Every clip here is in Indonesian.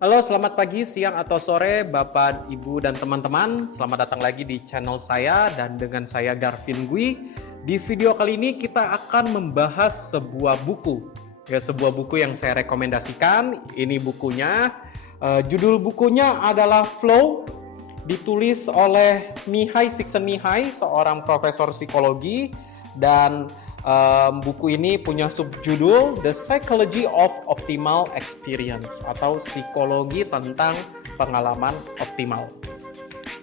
Halo, selamat pagi, siang, atau sore, Bapak, Ibu, dan teman-teman. Selamat datang lagi di channel saya dan dengan saya Garvin Gui. Di video kali ini kita akan membahas sebuah buku. Ya, sebuah buku yang saya rekomendasikan. Ini bukunya. Judul bukunya adalah Flow, ditulis oleh Mihai Csikszentmihalyi, seorang profesor psikologi, dan buku ini punya subjudul The Psychology of Optimal Experience atau psikologi tentang pengalaman optimal.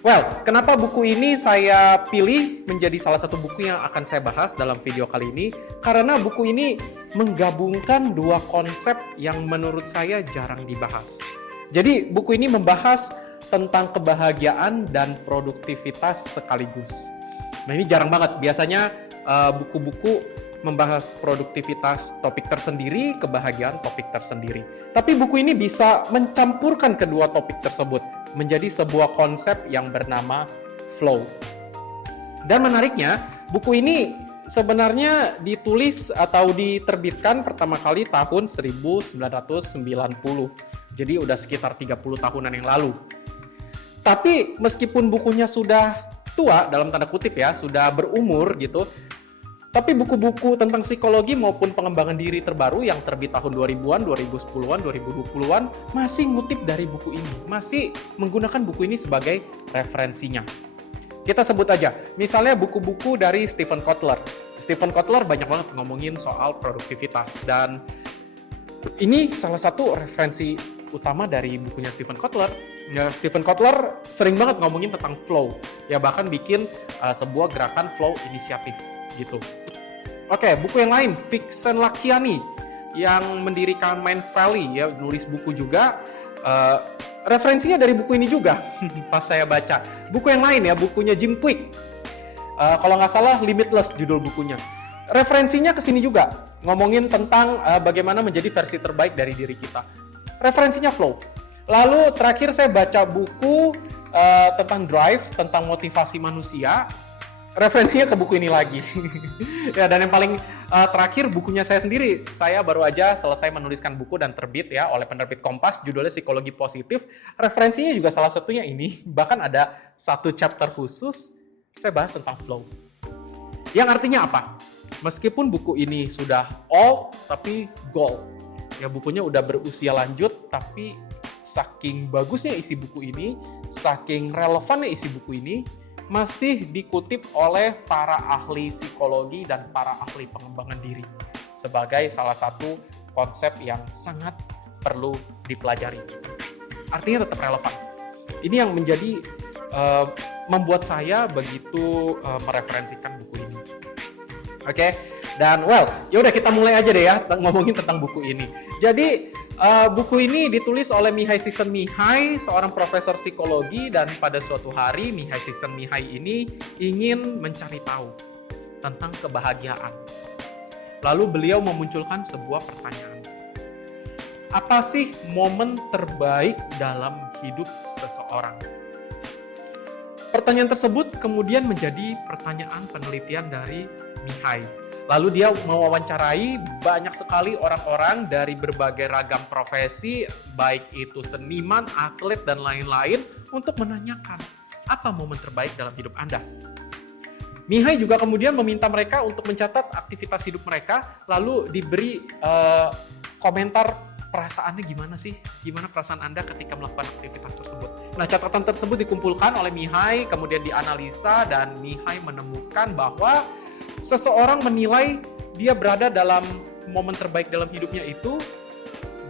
Well, kenapa buku ini saya pilih menjadi salah satu buku yang akan saya bahas dalam video kali ini? Karena buku ini menggabungkan dua konsep yang menurut saya jarang dibahas. Jadi, buku ini membahas tentang kebahagiaan dan produktivitas sekaligus. Nah, ini jarang banget. Biasanya buku-buku membahas produktivitas topik tersendiri, kebahagiaan topik tersendiri. Tapi buku ini bisa mencampurkan kedua topik tersebut menjadi sebuah konsep yang bernama flow. Dan menariknya, buku ini sebenarnya ditulis atau diterbitkan pertama kali tahun 1990. Jadi udah sekitar 30 tahunan yang lalu. Tapi meskipun bukunya sudah tua, dalam tanda kutip ya, sudah berumur gitu, tapi buku-buku tentang psikologi maupun pengembangan diri terbaru yang terbit tahun 2000-an, 2010-an, 2020-an masih ngutip dari buku ini, masih menggunakan buku ini sebagai referensinya. Kita sebut aja, misalnya buku-buku dari Stephen Kotler. Stephen Kotler banyak banget ngomongin soal produktivitas, dan ini salah satu referensi utama dari bukunya Stephen Kotler. Ya, Stephen Kotler sering banget ngomongin tentang flow, ya bahkan bikin sebuah gerakan flow inisiatif gitu. Oke, buku yang lain, Csikszentmihalyi yang mendirikan Mind Valley, ya nulis buku juga. Referensinya dari buku ini juga pas saya baca. Buku yang lain ya, bukunya Jim Kwik. Kalau nggak salah Limitless judul bukunya. Referensinya ke sini juga, ngomongin tentang bagaimana menjadi versi terbaik dari diri kita. Referensinya flow. Lalu terakhir saya baca buku tentang drive, tentang motivasi manusia. Referensinya ke buku ini lagi. Ya, dan yang paling terakhir bukunya saya sendiri. Saya baru aja selesai menuliskan buku dan terbit ya oleh penerbit Kompas, judulnya Psikologi Positif. Referensinya juga salah satunya ini. Bahkan ada satu chapter khusus saya bahas tentang flow. Yang artinya apa? Meskipun buku ini sudah old tapi gold. Ya, bukunya udah berusia lanjut, tapi saking bagusnya isi buku ini, saking relevannya isi buku ini, masih dikutip oleh para ahli psikologi dan para ahli pengembangan diri sebagai salah satu konsep yang sangat perlu dipelajari. Artinya tetap relevan. Ini yang menjadi membuat saya begitu mereferensikan buku ini. Oke, dan yaudah kita mulai aja deh ya ngomongin tentang buku ini. Jadi buku ini ditulis oleh Mihai Csikszentmihalyi, seorang profesor psikologi, dan pada suatu hari Mihai Csikszentmihalyi ini ingin mencari tahu tentang kebahagiaan. Lalu beliau memunculkan sebuah pertanyaan. Apa sih momen terbaik dalam hidup seseorang? Pertanyaan tersebut kemudian menjadi pertanyaan penelitian dari Mihai. Lalu dia mewawancarai banyak sekali orang-orang dari berbagai ragam profesi, baik itu seniman, atlet, dan lain-lain, untuk menanyakan apa momen terbaik dalam hidup Anda. Mihai juga kemudian meminta mereka untuk mencatat aktivitas hidup mereka, lalu diberi komentar perasaannya gimana sih, gimana perasaan Anda ketika melakukan aktivitas tersebut. Nah, catatan tersebut dikumpulkan oleh Mihai, kemudian dianalisa, dan Mihai menemukan bahwa seseorang menilai dia berada dalam momen terbaik dalam hidupnya itu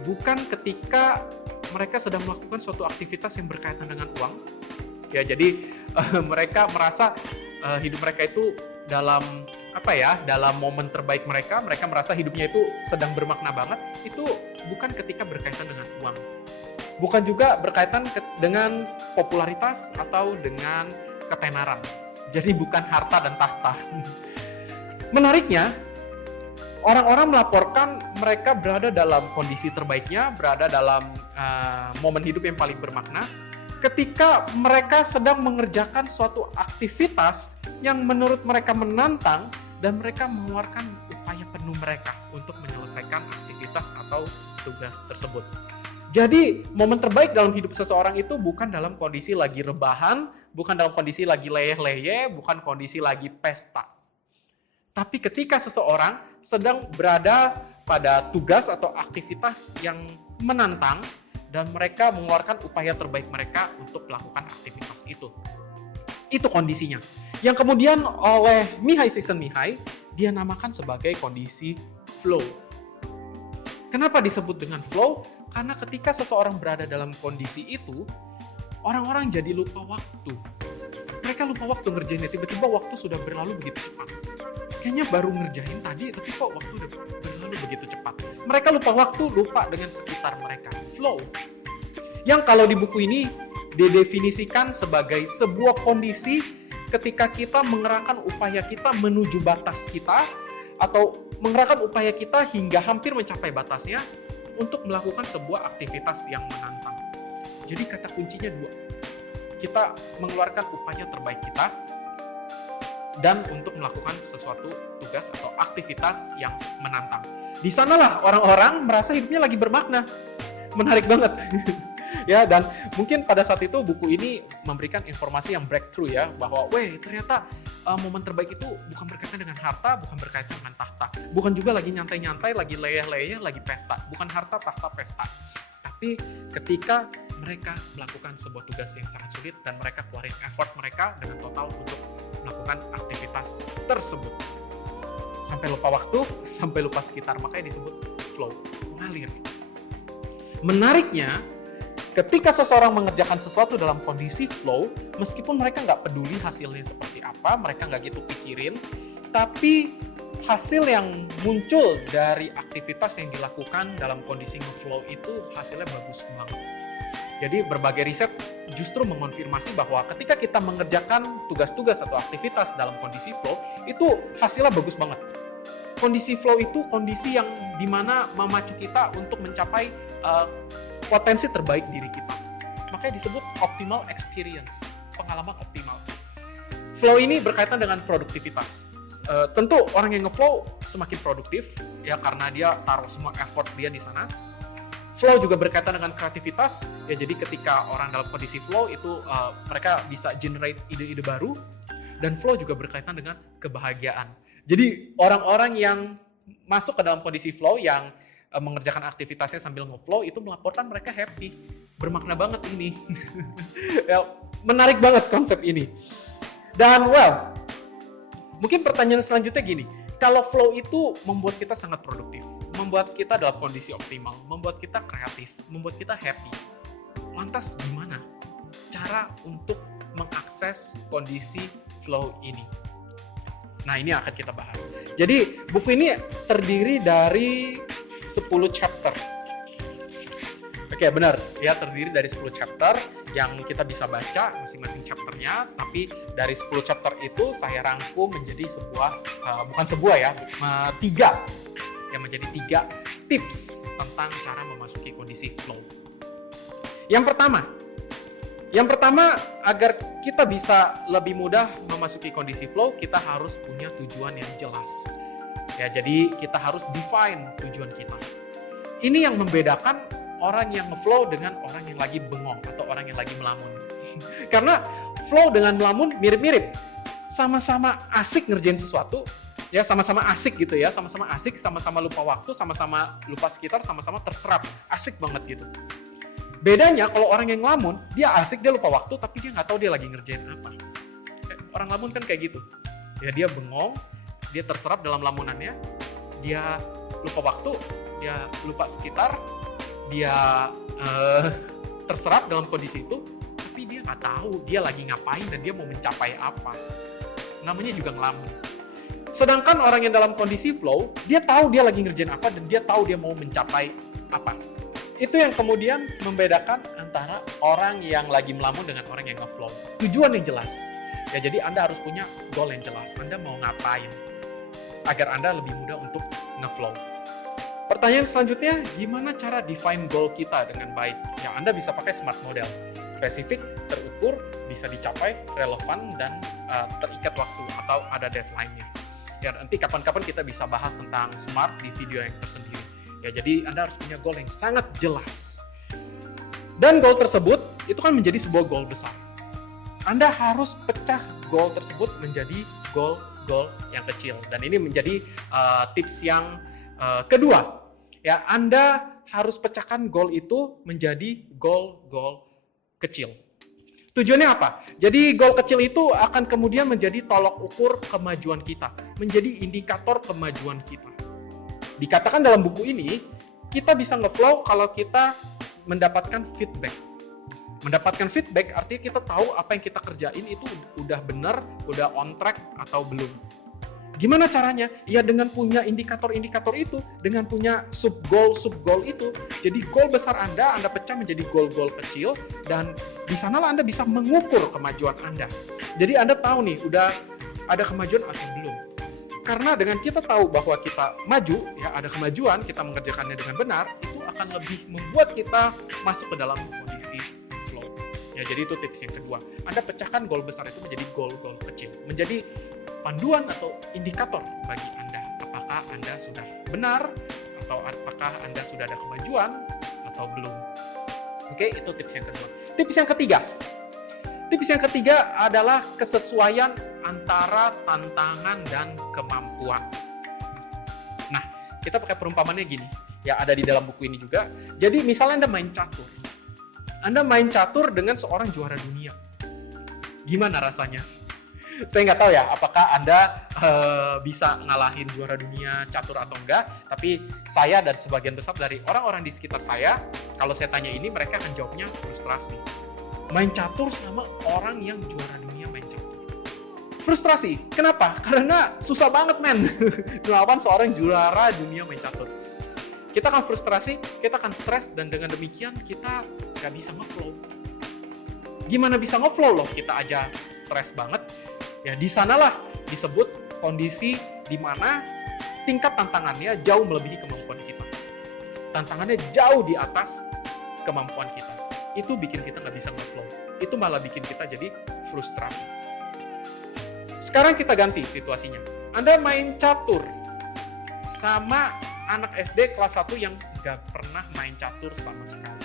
bukan ketika mereka sedang melakukan suatu aktivitas yang berkaitan dengan uang. Ya, jadi mereka merasa hidup mereka itu dalam dalam momen terbaik mereka merasa hidupnya itu sedang bermakna banget. Itu bukan ketika berkaitan dengan uang. Bukan juga berkaitan dengan popularitas atau dengan ketenaran. Jadi bukan harta dan tahta. Menariknya, orang-orang melaporkan mereka berada dalam kondisi terbaiknya, berada dalam momen hidup yang paling bermakna, ketika mereka sedang mengerjakan suatu aktivitas yang menurut mereka menantang, dan mereka mengeluarkan upaya penuh mereka untuk menyelesaikan aktivitas atau tugas tersebut. Jadi momen terbaik dalam hidup seseorang itu bukan dalam kondisi lagi rebahan, bukan dalam kondisi lagi leyeh-leyeh, bukan kondisi lagi pesta. Tapi ketika seseorang sedang berada pada tugas atau aktivitas yang menantang dan mereka mengeluarkan upaya terbaik mereka untuk melakukan aktivitas itu. Itu kondisinya. Yang kemudian oleh Mihai Csikszentmihalyi dia namakan sebagai kondisi flow. Kenapa disebut dengan flow? Karena ketika seseorang berada dalam kondisi itu, orang-orang jadi lupa waktu. Mereka lupa waktu ngerjainnya, tiba-tiba waktu sudah berlalu begitu cepat. Kayaknya baru ngerjain tadi, tapi kok waktu udah berlalu begitu cepat. Mereka lupa waktu, lupa dengan sekitar mereka. Flow. Yang kalau di buku ini didefinisikan sebagai sebuah kondisi ketika kita mengerahkan upaya kita menuju batas kita, atau mengerahkan upaya kita hingga hampir mencapai batasnya, untuk melakukan sebuah aktivitas yang menantang. Jadi kata kuncinya dua. Kita mengeluarkan upaya terbaik kita dan untuk melakukan sesuatu tugas atau aktivitas yang menantang. Di sanalah orang-orang merasa hidupnya lagi bermakna. Menarik banget. Ya, dan mungkin pada saat itu buku ini memberikan informasi yang breakthrough ya, bahwa ternyata momen terbaik itu bukan berkaitan dengan harta, bukan berkaitan dengan tahta, bukan juga lagi nyantai-nyantai, lagi leyeh-leyeh, lagi pesta, bukan harta, tahta, pesta. Tapi ketika mereka melakukan sebuah tugas yang sangat sulit dan mereka keluarin effort mereka dengan total untuk melakukan aktivitas tersebut. Sampai lupa waktu, sampai lupa sekitar, makanya disebut flow, mengalir. Menariknya, ketika seseorang mengerjakan sesuatu dalam kondisi flow, meskipun mereka nggak peduli hasilnya seperti apa, mereka nggak gitu pikirin, tapi hasil yang muncul dari aktivitas yang dilakukan dalam kondisi flow itu hasilnya bagus banget. Jadi berbagai riset justru mengonfirmasi bahwa ketika kita mengerjakan tugas-tugas atau aktivitas dalam kondisi flow, itu hasilnya bagus banget. Kondisi flow itu kondisi yang dimana memacu kita untuk mencapai potensi terbaik diri kita. Makanya disebut optimal experience, pengalaman optimal. Flow ini berkaitan dengan produktivitas. Tentu orang yang nge-flow semakin produktif ya, karena dia taruh semua effort dia di sana. Flow juga berkaitan dengan kreativitas ya, jadi ketika orang dalam kondisi flow itu mereka bisa generate ide-ide baru, dan flow juga berkaitan dengan kebahagiaan. Jadi orang-orang yang masuk ke dalam kondisi flow yang mengerjakan aktivitasnya sambil nge-flow itu melaporkan mereka happy. Bermakna banget ini. Ya, menarik banget konsep ini. Dan mungkin pertanyaan selanjutnya gini, kalau flow itu membuat kita sangat produktif, membuat kita dalam kondisi optimal, membuat kita kreatif, membuat kita happy. Lantas gimana cara untuk mengakses kondisi flow ini? Nah, ini akan kita bahas. Jadi, buku ini terdiri dari 10 chapter. Oke, benar. Ya, terdiri dari 10 chapter yang kita bisa baca masing-masing chapternya, tapi dari 10 chapter itu saya rangkum menjadi tiga. Yang menjadi 3 tips tentang cara memasuki kondisi flow. Yang pertama, agar kita bisa lebih mudah memasuki kondisi flow, kita harus punya tujuan yang jelas. Ya, jadi kita harus define tujuan kita. Ini yang membedakan orang yang nge-flow dengan orang yang lagi bengong atau orang yang lagi melamun. Karena flow dengan melamun mirip-mirip. Sama-sama asik ngerjain sesuatu, ya sama-sama asik gitu ya, sama-sama asik, sama-sama lupa waktu, sama-sama lupa sekitar, sama-sama terserap. Asik banget gitu. Bedanya kalau orang yang ngelamun, dia asik, dia lupa waktu, tapi dia nggak tahu dia lagi ngerjain apa. Orang ngelamun kan kayak gitu. Ya, dia bengong, dia terserap dalam lamunannya, dia lupa waktu, dia lupa sekitar, dia terserap dalam kondisi itu, tapi dia nggak tahu dia lagi ngapain dan dia mau mencapai apa. Namanya juga ngelamun. Sedangkan orang yang dalam kondisi flow, dia tahu dia lagi ngerjain apa dan dia tahu dia mau mencapai apa. Itu yang kemudian membedakan antara orang yang lagi melamun dengan orang yang nge-flow. Tujuan yang jelas. Ya, jadi Anda harus punya goal yang jelas. Anda mau ngapain? Agar Anda lebih mudah untuk nge-flow. Pertanyaan selanjutnya, gimana cara define goal kita dengan baik? Yang Anda bisa pakai SMART model. Spesifik, terukur, bisa dicapai, relevan, dan terikat waktu atau ada deadline-nya. Ya, nanti kapan-kapan kita bisa bahas tentang SMART di video yang tersendiri. Ya, jadi Anda harus punya goal yang sangat jelas. Dan goal tersebut itu kan menjadi sebuah goal besar. Anda harus pecah goal tersebut menjadi goal-goal yang kecil. Dan ini menjadi tips yang kedua. Ya, Anda harus pecahkan goal itu menjadi goal-goal kecil. Tujuannya apa? Jadi goal kecil itu akan kemudian menjadi tolok ukur kemajuan kita, menjadi indikator kemajuan kita. Dikatakan dalam buku ini, kita bisa nge-flow kalau kita mendapatkan feedback. Mendapatkan feedback artinya kita tahu apa yang kita kerjain itu udah benar, udah on track atau belum. Gimana caranya? Ya dengan punya indikator-indikator itu, dengan punya sub-goal itu. Jadi goal besar Anda pecah menjadi goal-goal kecil, dan di sanalah Anda bisa mengukur kemajuan Anda. Jadi Anda tahu nih, udah ada kemajuan atau belum. Karena dengan kita tahu bahwa kita maju, ya ada kemajuan, kita mengerjakannya dengan benar, itu akan lebih membuat kita masuk ke dalam kondisi flow. Ya, jadi itu tips yang kedua. Anda pecahkan goal besar itu menjadi goal-goal kecil, menjadi panduan atau indikator bagi Anda. Apakah Anda sudah benar atau apakah Anda sudah ada kemajuan atau belum. Oke, itu tips yang kedua. Tips yang ketiga. Tips yang ketiga adalah kesesuaian antara tantangan dan kemampuan. Nah, kita pakai perumpamannya gini. Ya, ada di dalam buku ini juga. Jadi, misalnya Anda main catur. Anda main catur dengan seorang juara dunia. Gimana rasanya? Saya nggak tahu ya, apakah Anda bisa ngalahin juara dunia catur atau enggak, tapi saya dan sebagian besar dari orang-orang di sekitar saya, kalau saya tanya ini, mereka akan jawabnya frustrasi. Main catur sama orang yang juara dunia main catur. Frustrasi, kenapa? Karena susah banget men, melawan seorang juara dunia main catur. Kita akan frustrasi, kita akan stres, dan dengan demikian kita nggak bisa nge-flow. Gimana bisa nge-flow loh? Kita aja stres banget. Ya, di sanalah disebut kondisi di mana tingkat tantangannya jauh melebihi kemampuan kita. Tantangannya jauh di atas kemampuan kita. Itu bikin kita nggak bisa nge-flow. Itu malah bikin kita jadi frustrasi. Sekarang kita ganti situasinya. Anda main catur sama anak SD kelas 1 yang nggak pernah main catur sama sekali.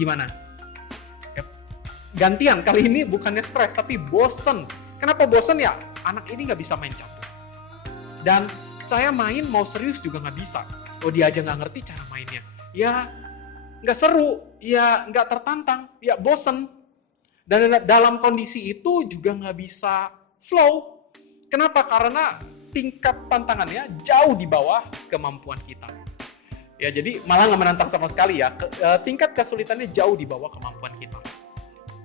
Gimana? Gantian, kali ini bukannya stres, tapi bosen. Kenapa bosen ya? Anak ini nggak bisa main catur. Dan saya main mau serius juga nggak bisa. Oh, dia aja nggak ngerti cara mainnya. Ya, nggak seru. Ya, nggak tertantang. Ya, bosen. Dan dalam kondisi itu juga nggak bisa flow. Kenapa? Karena tingkat tantangannya jauh di bawah kemampuan kita. Ya, jadi malah nggak menantang sama sekali ya. Tingkat kesulitannya jauh di bawah kemampuan kita.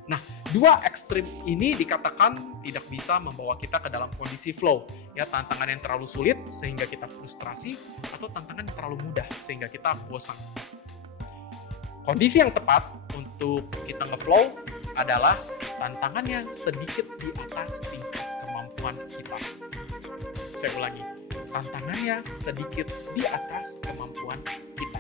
Nah, dua ekstrim ini dikatakan tidak bisa membawa kita ke dalam kondisi flow. Ya, tantangan yang terlalu sulit sehingga kita frustrasi, atau tantangan yang terlalu mudah sehingga kita bosan. Kondisi yang tepat untuk kita nge-flow adalah tantangannya sedikit di atas tingkat kemampuan kita. Saya ulangi, tantangannya sedikit di atas kemampuan kita.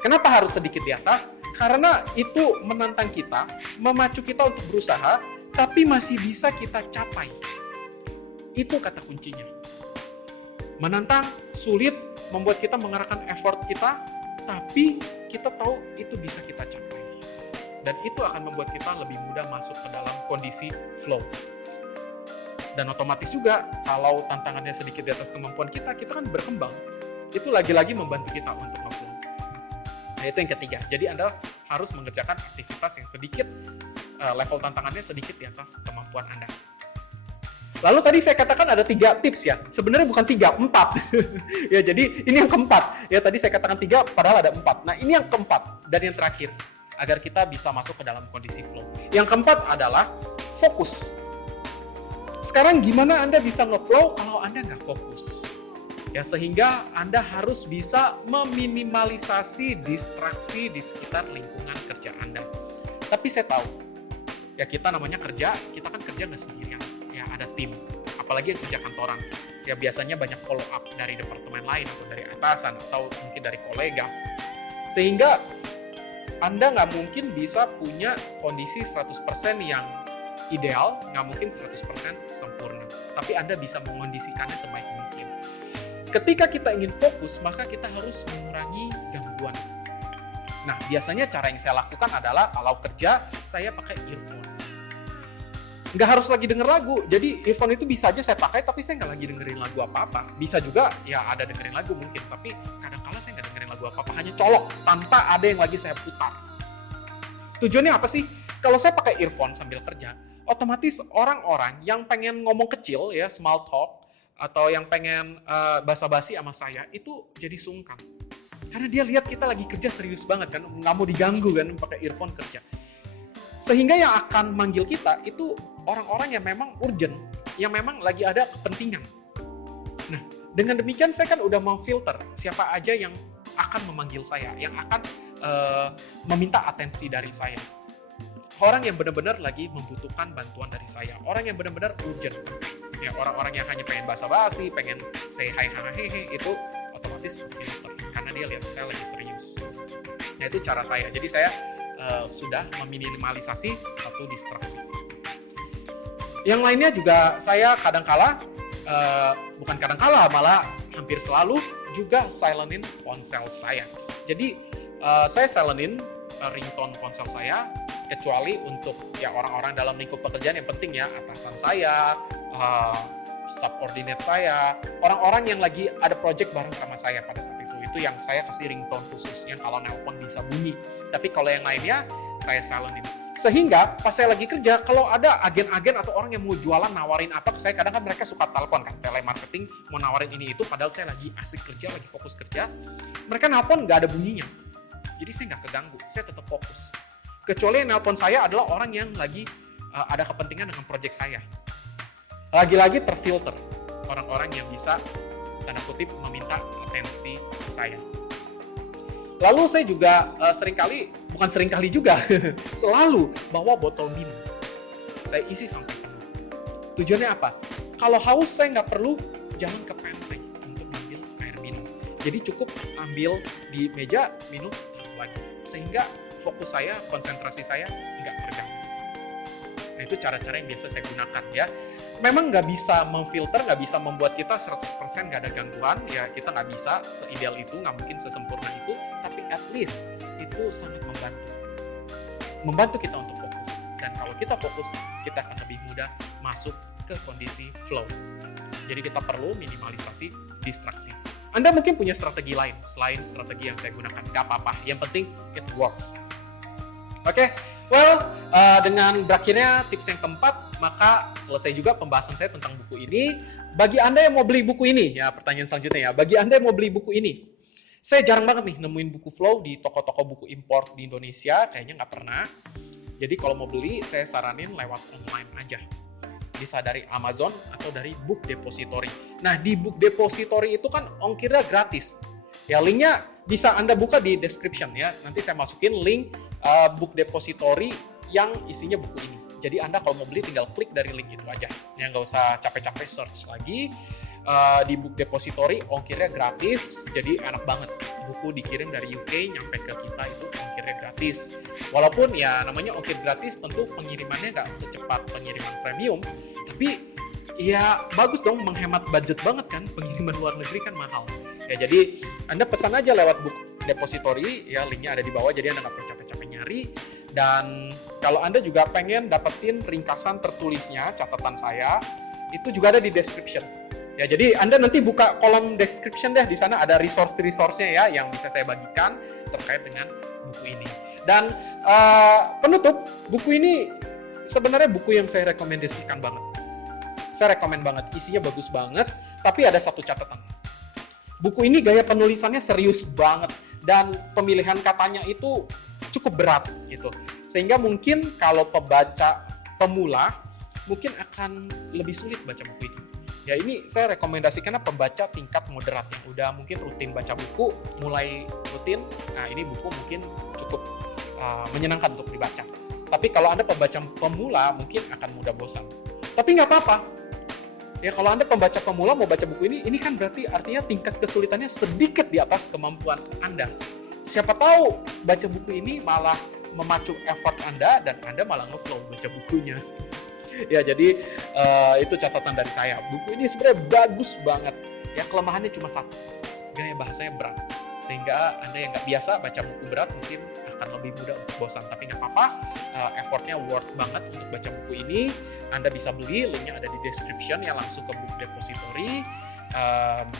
Kenapa harus sedikit di atas? Karena itu menantang kita, memacu kita untuk berusaha, tapi masih bisa kita capai. Itu kata kuncinya. Menantang, sulit, membuat kita mengerahkan effort kita, tapi kita tahu itu bisa kita capai. Dan itu akan membuat kita lebih mudah masuk ke dalam kondisi flow. Dan otomatis juga, kalau tantangannya sedikit di atas kemampuan kita kan berkembang. Itu lagi-lagi membantu kita untuk nge-flow. Nah, itu yang ketiga. Jadi Anda harus mengerjakan aktivitas yang sedikit, level tantangannya sedikit di atas kemampuan Anda. Lalu tadi saya katakan ada 3 tips ya. Sebenarnya bukan 3, 4. Ya, jadi ini yang keempat. Ya, tadi saya katakan 3, padahal ada 4. Nah, ini yang keempat dan yang terakhir, agar kita bisa masuk ke dalam kondisi flow. Yang keempat adalah fokus. Sekarang gimana Anda bisa nge-flow kalau Anda nggak fokus? Ya, sehingga Anda harus bisa meminimalisasi distraksi di sekitar lingkungan kerja Anda. Tapi saya tahu, ya kita namanya kerja, kita kan kerja nggak sendirian. Ya, ada tim, apalagi yang kerja kantoran. Ya, biasanya banyak follow up dari departemen lain, atau dari atasan, atau mungkin dari kolega. Sehingga Anda nggak mungkin bisa punya kondisi 100% yang ideal, nggak mungkin 100% sempurna. Tapi Anda bisa mengondisikannya sebaik mungkin. Ketika kita ingin fokus, maka kita harus mengurangi gangguan. Nah, biasanya cara yang saya lakukan adalah kalau kerja, saya pakai earphone. Nggak harus lagi denger lagu, jadi earphone itu bisa aja saya pakai, tapi saya nggak lagi dengerin lagu apa-apa. Bisa juga, ya ada dengerin lagu mungkin, tapi kadang-kala saya nggak dengerin lagu apa-apa, hanya colok, tanpa ada yang lagi saya putar. Tujuannya apa sih? Kalau saya pakai earphone sambil kerja, otomatis orang-orang yang pengen ngomong kecil, ya small talk, atau yang pengen basa-basi sama saya, itu jadi sungkan. Karena dia lihat kita lagi kerja serius banget kan, nggak mau diganggu kan pakai earphone kerja. Sehingga yang akan manggil kita itu orang-orang yang memang urgent, yang memang lagi ada kepentingan. Nah, dengan demikian saya kan udah memfilter siapa aja yang akan memanggil saya, yang akan meminta atensi dari saya. Orang yang benar-benar lagi membutuhkan bantuan dari saya, orang yang benar-benar urgent. Ya, orang-orang yang hanya pengen basa-basi, pengen say hi hehehe, itu otomatis filter karena dia lihat saya lagi serius. Nah, itu cara saya. Jadi saya sudah meminimalisasi satu distraksi. Yang lainnya juga saya kadangkala, bukan kadangkala, malah hampir selalu juga silentin ponsel saya. Jadi saya silentin ringtone ponsel saya, kecuali untuk ya orang-orang dalam lingkup pekerjaan yang penting ya, atasan saya, subordinate saya, orang-orang yang lagi ada project bareng sama saya pada saat itu yang saya kasih ringtone khusus yang kalau nelpon bisa bunyi. Tapi kalau yang lainnya saya silentin. Sehingga pas saya lagi kerja, kalau ada agen-agen atau orang yang mau jualan nawarin apa ke saya, kadang kan mereka suka telepon kan, telemarketing mau nawarin ini itu, padahal saya lagi asik kerja, lagi fokus kerja, mereka nelpon nggak ada bunyinya. Jadi saya nggak keganggu, saya tetap fokus. Kecuali yang nelpon saya adalah orang yang lagi ada kepentingan dengan proyek saya. Lagi-lagi terfilter orang-orang yang bisa tanda kutip meminta atensi saya. Lalu saya juga bukan seringkali juga, selalu bawa botol minum. Saya isi sampai penuh. Tujuannya apa? Kalau haus saya nggak perlu jalan ke pantry untuk ambil air minum. Jadi cukup ambil di meja, minum lagi. Sehingga fokus saya, konsentrasi saya nggak terganggu. Nah, itu cara-cara yang biasa saya gunakan ya. Memang nggak bisa memfilter, nggak bisa membuat kita 100% nggak ada gangguan, ya kita nggak bisa seideal itu, nggak mungkin sesempurna itu, tapi at least itu sangat membantu kita untuk fokus. Dan kalau kita fokus, kita akan lebih mudah masuk ke kondisi flow. Jadi kita perlu minimalisasi distraksi. Anda mungkin punya strategi lain selain strategi yang saya gunakan, nggak apa-apa, yang penting it works. Oke. Well, dengan berakhirnya tips yang keempat, maka selesai juga pembahasan saya tentang buku ini. Bagi Anda yang mau beli buku ini, ya pertanyaan selanjutnya ya, bagi Anda yang mau beli buku ini, saya jarang banget nih nemuin buku flow di toko-toko buku import di Indonesia, kayaknya nggak pernah. Jadi kalau mau beli, saya saranin lewat online aja. Bisa dari Amazon atau dari Book Depository. Nah, di Book Depository itu kan ongkirnya gratis. Ya, linknya bisa Anda buka di description ya. Nanti saya masukin link Book Depository yang isinya buku ini. Jadi Anda kalau mau beli tinggal klik dari link itu aja. Ya, nggak usah capek-capek search lagi. Di Book Depository ongkirnya gratis, jadi enak banget. Buku dikirim dari UK nyampe ke kita itu ongkirnya gratis. Walaupun ya namanya ongkir gratis, tentu pengirimannya nggak secepat pengiriman premium, tapi ya bagus dong, menghemat budget banget kan, pengiriman luar negeri kan mahal. Ya, jadi Anda pesan aja lewat Book Depository, ya linknya ada di bawah, jadi Anda nggak perlu capek-capek nyari. Dan kalau Anda juga pengen dapetin ringkasan tertulisnya, catatan saya, itu juga ada di description. Ya, jadi Anda nanti buka kolom description deh, di sana ada resource-nya ya yang bisa saya bagikan terkait dengan buku ini. Dan penutup, buku ini sebenarnya buku yang saya rekomendasikan banget. Saya rekomen banget, isinya bagus banget, tapi ada satu catatan. Buku ini gaya penulisannya serius banget dan pemilihan katanya itu cukup berat gitu. Sehingga mungkin kalau pembaca pemula mungkin akan lebih sulit baca buku ini. Ya, ini saya rekomendasikannya pembaca tingkat moderat yang udah mungkin rutin baca buku, mulai rutin. Nah, ini buku mungkin cukup menyenangkan untuk dibaca. Tapi kalau Anda pembaca pemula mungkin akan mudah bosan. Tapi nggak apa-apa. Ya, kalau Anda pembaca pemula mau baca buku ini kan berarti artinya tingkat kesulitannya sedikit di atas kemampuan Anda. Siapa tahu baca buku ini malah memacu effort Anda dan Anda malah nge-flow baca bukunya. Ya, jadi itu catatan dari saya. Buku ini sebenarnya bagus banget. Ya, kelemahannya cuma satu. Gaya bahasanya berat. sehingga Anda yang nggak biasa baca buku berat mungkin akan lebih mudah untuk bosan. Tapi nggak apa-apa, effortnya worth banget untuk baca buku ini. Anda bisa beli, linknya ada di description ya, langsung ke Book Depository,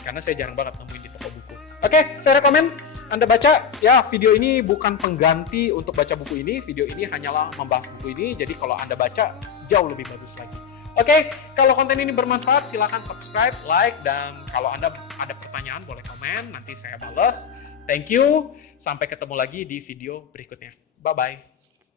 karena saya jarang banget nemuin di toko buku. Oke, saya rekomen Anda baca. Ya, video ini bukan pengganti untuk baca buku ini. Video ini hanyalah membahas buku ini, jadi kalau Anda baca, jauh lebih bagus lagi. Oke, kalau konten ini bermanfaat, silakan subscribe, like, dan kalau Anda ada pertanyaan, boleh komen, nanti saya balas. Thank you, sampai ketemu lagi di video berikutnya. Bye-bye.